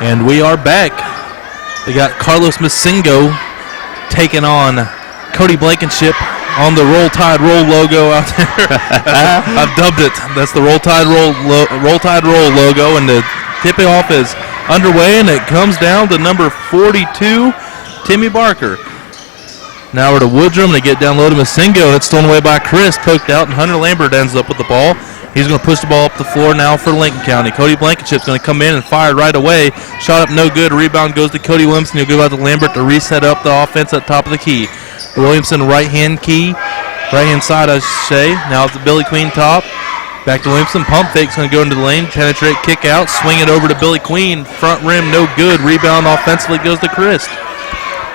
And we are back. We got Carlos Masingo taking on Cody Blankenship on the Roll Tide Roll logo out there. I've dubbed it. That's the Roll Tide Roll logo, and the tipping off is underway, and it comes down to number 42, Timmy Barker. Now we're to Woodrum. They get down low to Masingo. It's stolen away by Chris, poked out, and Hunter Lambert ends up with the ball. He's going to push the ball up the floor now for Lincoln County. Cody Blankenship's going to come in and fire right away. Shot up no good. Rebound goes to Cody Williamson. He'll give out to Lambert to reset up the offense at top of the key. Williamson right-hand side, I should say. Now it's the Billy Queen top. Back to Williamson. Pump fake's going to go into the lane. Penetrate, kick out. Swing it over to Billy Queen. Front rim, no good. Rebound offensively goes to Chris.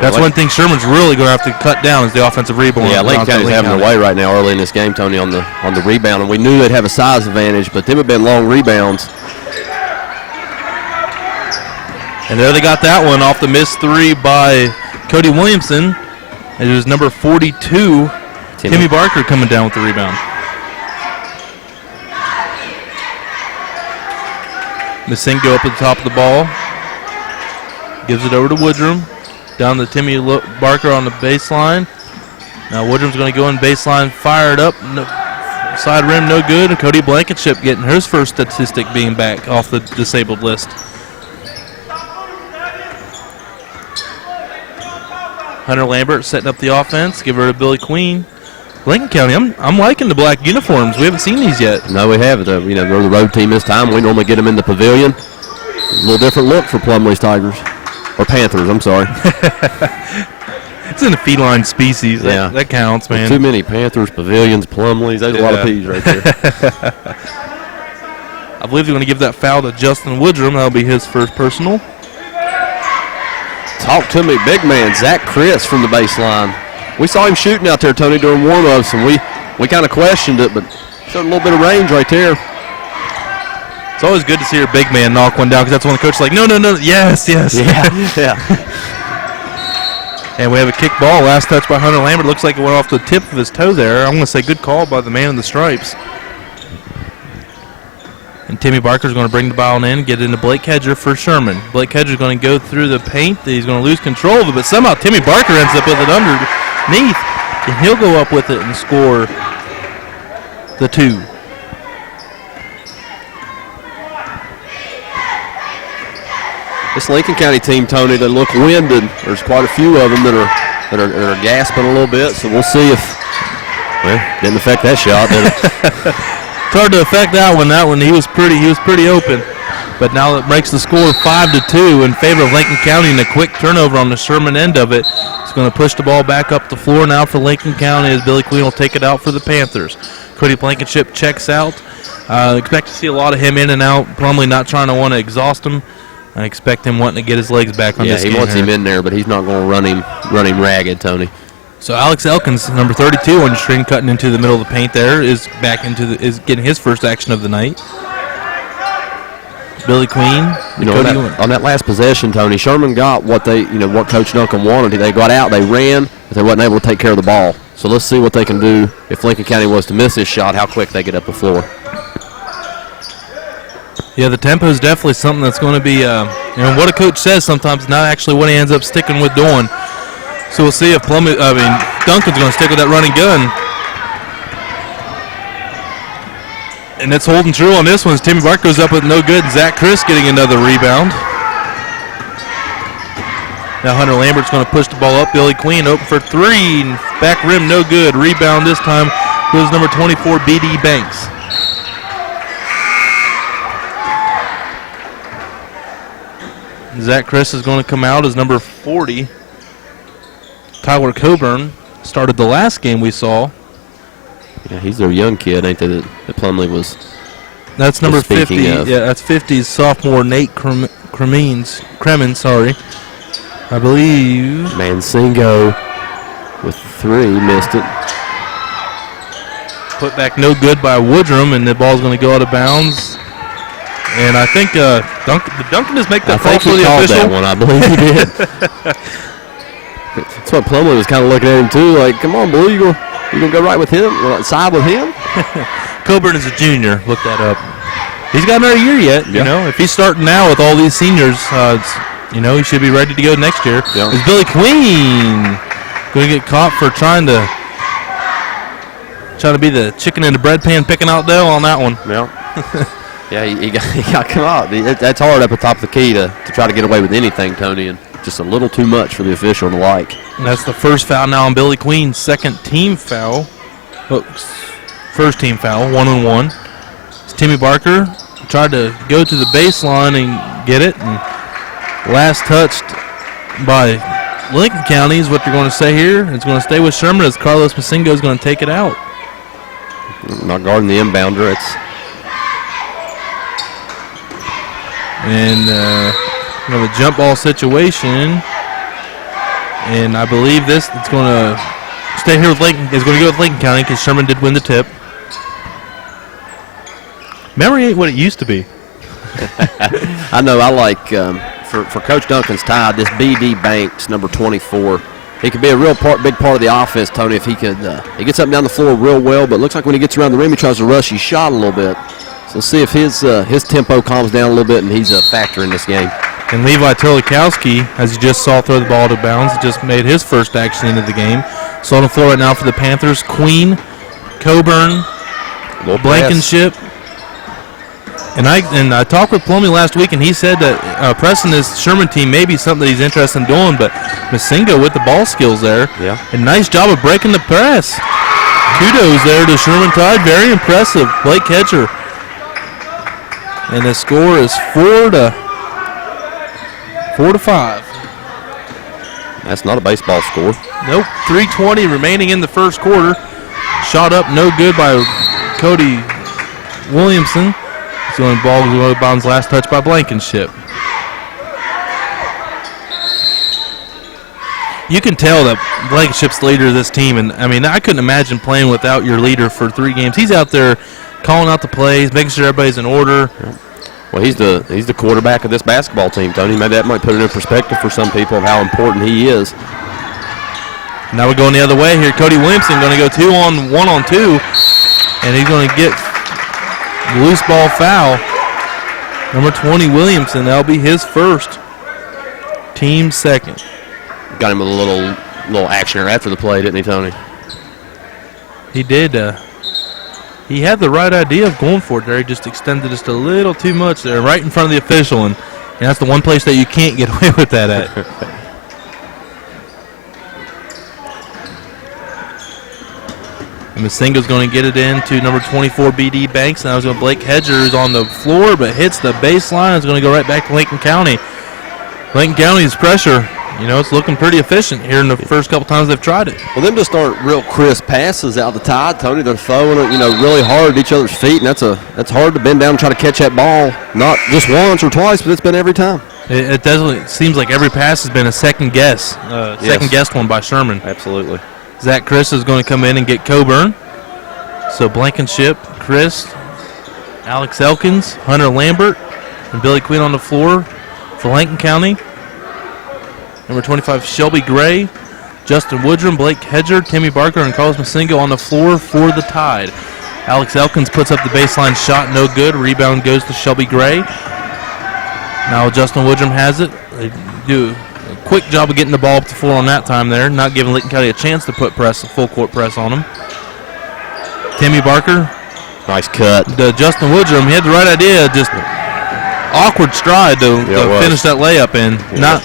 That's one thing Sherman's really going to have to cut down is the offensive rebound. Yeah, Lincoln County's having their way right now early in this game, Tony, on the rebound. And we knew they'd have a size advantage, but them have been long rebounds. And there they got that one off the missed three by Cody Williamson. It was number 42, Timmy Barker, coming down with the rebound. Masingo up at the top of the ball. Gives it over to Woodrum. Down to Timmy Barker on the baseline. Now Woodrum's going to go in baseline, fired up. No, side rim, no good. Cody Blankenship getting his first statistic being back off the disabled list. Hunter Lambert setting up the offense. Give her to Billy Queen. Lincoln County, I'm liking the black uniforms. We haven't seen these yet. No, we haven't. We're the road team this time. We normally get them in the pavilion. A little different look for Plumlee's Tigers. Or Panthers, I'm sorry. It's in a feline species. That counts, man. Too many Panthers, pavilions, Plumlees. There's a lot of P's right there. I believe they're going to give that foul to Justin Woodrum. That'll be his first personal. Talk to me, big man, Zach Chris from the baseline. We saw him shooting out there, Tony, during warm-ups, and we kind of questioned it, but showed a little bit of range right there. It's always good to see your big man knock one down because that's when the coach is like, no, yes. Yeah. And we have a kick ball. Last touch by Hunter Lambert. Looks like it went off the tip of his toe there. I'm going to say good call by the man in the stripes. And Timmy Barker's going to bring the ball in, get it into Blake Hedger for Sherman. Blake Hedger's going to go through the paint. He's going to lose control of it, but somehow Timmy Barker ends up with it underneath, and he'll go up with it and score the two. This Lincoln County team, Tony, they look winded. There's quite a few of them that are gasping a little bit, so we'll see if, didn't affect that shot, did it? It's hard to affect that one. That one, he was pretty open. But now it breaks the score 5-2 in favor of Lincoln County, and a quick turnover on the Sherman end of it. It's going to push the ball back up the floor now for Lincoln County as Billy Queen will take it out for the Panthers. Cody Blankenship checks out. Expect to see a lot of him in and out. Plumlee not trying to want to exhaust him. I expect him wanting to get his legs back on this game. Yeah, he wants him in there, but he's not going to run him ragged, Tony. So Alex Elkins, number 32 on the string, cutting into the middle of the paint there, is getting his first action of the night. Billy Queen. On that last possession, Tony, Sherman got what what Coach Duncan wanted. They got out, they ran, but they wasn't able to take care of the ball. So let's see what they can do if Lincoln County was to miss this shot, how quick they get up the floor. Yeah, the tempo is definitely something that's going to be, what a coach says sometimes, not actually what he ends up sticking with doing. So we'll see if Duncan's going to stick with that running gun. And it's holding true on this one as Timmy Barker goes up with no good. Zach Chris getting another rebound. Now Hunter Lambert's going to push the ball up. Billy Queen open for three. Back rim, no good. Rebound this time goes number 24, B.D. Banks. Zach Chris is going to come out as number 40. Tyler Coburn started the last game we saw. Yeah, he's their young kid, ain't they, that Plumlee was. That's number 50. Of. Yeah, that's 50's sophomore Nate Cremins, I believe. Mansingo with three, missed it. Put back no good by Woodrum, and the ball's going to go out of bounds. And I think Duncan just make that call for the official. That one, I believe he did. That's what Plumlee was kind of looking at him too. Like, come on, boy, you gonna go right with him, side with him? Coburn is a junior. Look that up. he's got another year yet. Yeah. You know, if he's starting now with all these seniors, you know, he should be ready to go next year. Yeah. Is Billy Queen going to get caught for trying to be the chicken in the bread pan picking out dough on that one? Yeah. Yeah, he got caught. That's hard up at the top of the key to try to get away with anything, Tony, and just a little too much for the official and the like. And that's the first foul now on Billy Queen's second team foul. First team foul, 1-on-1. It's Timmy Barker tried to go to the baseline and get it, and last touched by Lincoln County is what you're going to say here. It's going to stay with Sherman as Carlos Masingo is going to take it out. Not guarding the inbounder. And we have a jump ball situation. And I believe it's going to stay here with Lincoln. It's going to go with Lincoln County because Sherman did win the tip. Memory ain't what it used to be. I know. I like for Coach Duncan's Tide, this B.D. Banks, number 24. He could be a big part of the offense, Tony, if he could. He gets up and down the floor real well, but it looks like when he gets around the rim, he tries to rush his shot a little bit. So see if his tempo calms down a little bit, and he's a factor in this game. And Levi Terlikowski, as you just saw throw the ball to bounds, just made his first action into the game. So on the floor right now for the Panthers, Queen, Coburn, Blankenship. And I talked with Plumlee last week, and he said that pressing this Sherman team may be something that he's interested in doing, but Masingo with the ball skills there. Yeah. And nice job of breaking the press. Kudos there to Sherman Tide. Very impressive. Blake Hedger. And the score is 4-5. That's not a baseball score. Nope. 3:20 remaining in the first quarter. Shot up, no good by Cody Williamson. It's the only ball to bounds. Last touch by Blankenship. You can tell that Blankenship's the leader of this team, and I mean I couldn't imagine playing without your leader for 3 games. He's out there calling out the plays, making sure everybody's in order. Well, he's the quarterback of this basketball team, Tony. Maybe that might put it in perspective for some people of how important he is. Now we're going the other way here. Cody Williamson going to go 1-on-2, and he's going to get loose ball foul. Number 20, Williamson. That'll be his first. Team second. Got him with a little action after the play, didn't he, Tony? He did. He had the right idea of going for it there. He just extended just a little too much there, right in front of the official, and that's the one place that you can't get away with that at. And Masingo's going to get it in to number 24, B.D. Banks. Now it's going to Blake Hedger, who's on the floor, but hits the baseline. It's going to go right back to Lincoln County. Lincoln County's pressure, you know, it's looking pretty efficient here in the first couple times they've tried it. Well, them just aren't real crisp passes out the Tide, Tony. They're throwing it, really hard at each other's feet, and that's hard to bend down and try to catch that ball. Not just once or twice, but it's been every time. It definitely seems like every pass has been a second guessed one by Sherman. Absolutely. Zach Chris is going to come in and get Coburn. So Blankenship, Chris, Alex Elkins, Hunter Lambert, and Billy Queen on the floor for Lincoln County. Number 25, Shelby Gray, Justin Woodrum, Blake Hedger, Timmy Barker, and Carlos Masingo on the floor for the Tide. Alex Elkins puts up the baseline shot, no good. Rebound goes to Shelby Gray. Now Justin Woodrum has it. They do a quick job of getting the ball up the floor on that time there, not giving Lincoln County a chance to put a full court press on them. Timmy Barker. Nice cut. Justin Woodrum, he had the right idea, just awkward stride to finish that layup in. Yeah.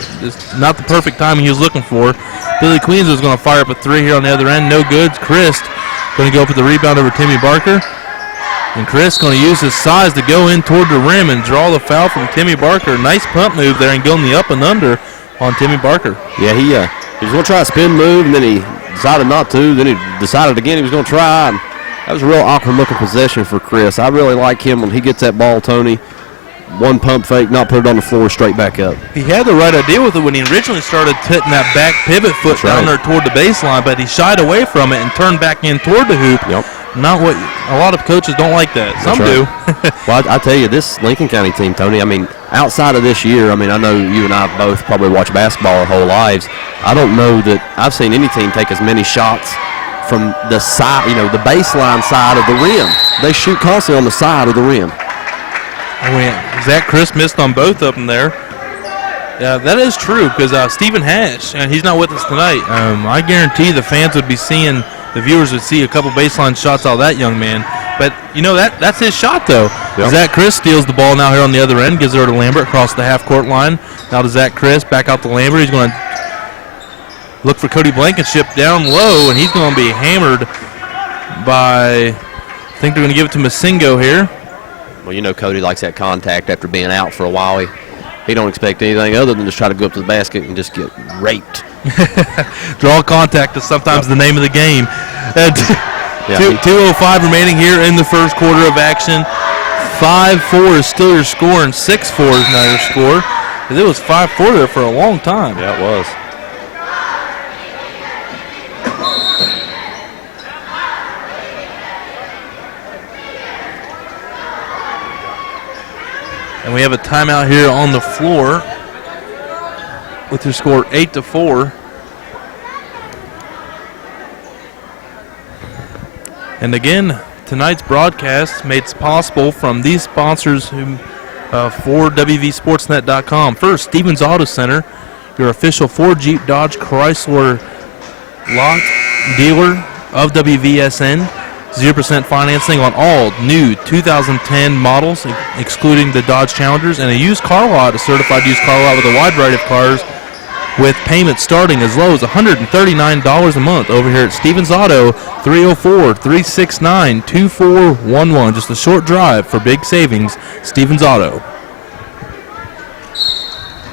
Not the perfect timing he was looking for. Billy Queens was going to fire up a 3 here on the other end. No good. Chris going to go up with the rebound over Timmy Barker. And Chris going to use his size to go in toward the rim and draw the foul from Timmy Barker. Nice pump move there and going the up and under on Timmy Barker. Yeah, he was going to try a spin move, and then he decided not to. Then he decided again he was going to try. And that was a real awkward-looking possession for Chris. I really like him when he gets that ball, Tony. One pump fake, not put it on the floor, straight back up. He had the right idea with it when he originally started putting that back pivot foot down there toward the baseline, but he shied away from it and turned back in toward the hoop. Yep. Not what a lot of coaches don't like that. Some do. Well, I tell you, this Lincoln County team, Tony, I mean, outside of this year, I mean, I know you and I both probably watch basketball our whole lives. I don't know that I've seen any team take as many shots from the side, the baseline side of the rim. They shoot constantly on the side of the rim. Zach Chris missed on both of them there. Yeah, that is true because Stephen Hatch, he's not with us tonight. I guarantee the fans would be seeing, the viewers would see a couple baseline shots out of that young man. But, that's his shot, though. Yep. Zach Chris steals the ball now here on the other end, gives it to Lambert across the half-court line. Now to Zach Chris, back out to Lambert. He's going to look for Cody Blankenship down low, and he's going to be hammered by, I think they're going to give it to Masingo here. Well, Cody likes that contact after being out for a while. He don't expect anything other than just try to go up to the basket and just get raped. Draw contact is sometimes the name of the game. 2:05 remaining here in the first quarter of action. 5-4 is still your score, and 6-4 is now your score. It was 5-4 there for a long time. Yeah, it was. And we have a timeout here on the floor with your score 8-4. And again, tonight's broadcast made possible from these sponsors for WVSportsNet.com. First, Stevens Auto Center, your official Ford, Jeep, Dodge, Chrysler lot dealer of WVSN. 0% financing on all new 2010 models, excluding the Dodge Challengers, and a used car lot, a certified used car lot with a wide variety of cars, with payments starting as low as $139 a month over here at Stevens Auto, 304-369-2411. Just a short drive for big savings, Stevens Auto.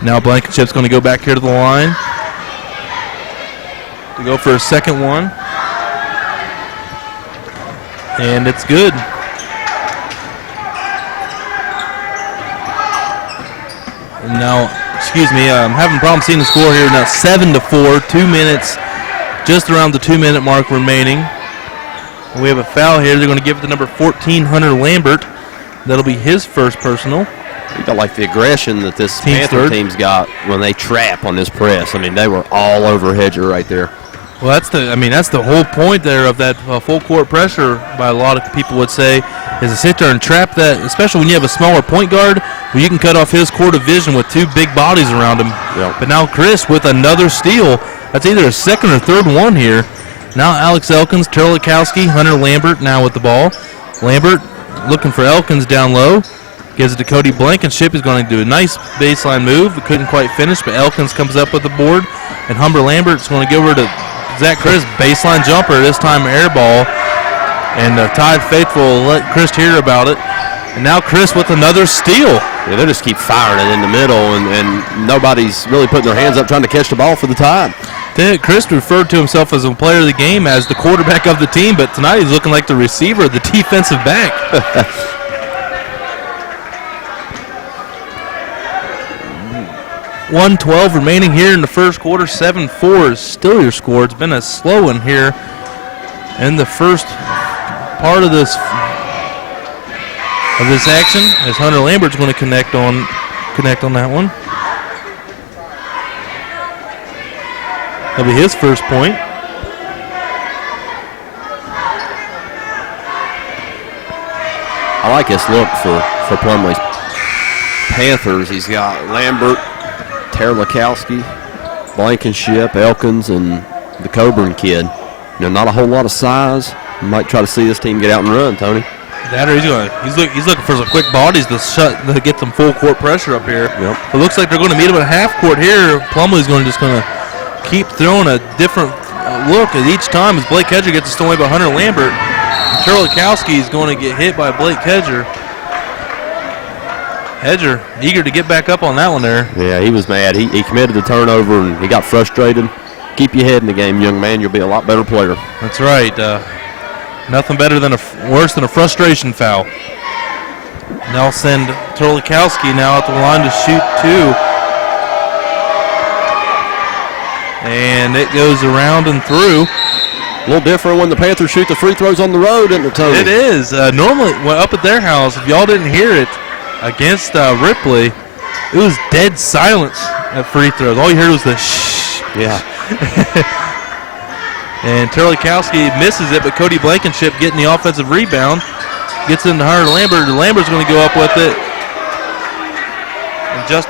Now Blankenship's going to go back here to the line to go for a second one. And it's good. And now, I'm having problems seeing the score here. Now 7-4, 2 minutes, just around the 2-minute mark remaining. And we have a foul here. They're going to give it to number 14, Hunter Lambert. That'll be his first personal. You got like the aggression that this Panther team's got when they trap on this press. They were all over Hedger right there. Well, that's the whole point there of that full court pressure, by a lot of people would say, is to sit there and trap that, especially when you have a smaller point guard, where you can cut off his court of vision with two big bodies around him. Yep. But now Chris with another steal. That's either a second or third one here. Now Alex Elkins, Terlikowski, Hunter Lambert now with the ball. Lambert looking for Elkins down low. Gives it to Cody Blankenship. He's going to do a nice baseline move. Couldn't quite finish, but Elkins comes up with the board. And Humber Lambert's going to give her to Zach Chris, baseline jumper, this time air ball. And Tide Faithful will let Chris hear about it. And now Chris with another steal. Yeah, they just keep firing it in the middle, and nobody's really putting their hands up trying to catch the ball for the Tide. Chris referred to himself as a player of the game, as the quarterback of the team, but tonight he's looking like the receiver, the defensive back. 1:12 remaining here in the first quarter. 7-4 is still your score. It's been a slow one here in the first part of this action, as Hunter Lambert's going to connect on that one. That'll be his first point. I like this look for Plumlee's Panthers. He's got Lambert, Terlikowski, Blankenship, Elkins, and the Coburn kid. Not a whole lot of size. You might try to see this team get out and run, Tony. That or he's looking for some quick bodies to get some full court pressure up here. Yep. It looks like they're going to meet him at half court here. Plumlee's going to keep throwing a different look at each time as Blake Hedger gets a stone away by Hunter Lambert. And Terlikowski is going to get hit by Blake Hedger. Hedger eager to get back up on that one there. Yeah, he was mad. He committed the turnover and he got frustrated. Keep your head in the game, young man. You'll be a lot better player. That's right. Nothing better than worse than a frustration foul. Now I'll send Terlikowski now at the line to shoot two. And it goes around and through. A little different when the Panthers shoot the free throws on the road, isn't it, Tony? It is. Normally, up at their house, if y'all didn't hear it, against Ripley, it was dead silence at free throws. All you heard was the shh. Yeah. And Terlikowski misses it, but Cody Blankenship getting the offensive rebound. Gets into Hunter Lambert. Lambert's going to go up with it. just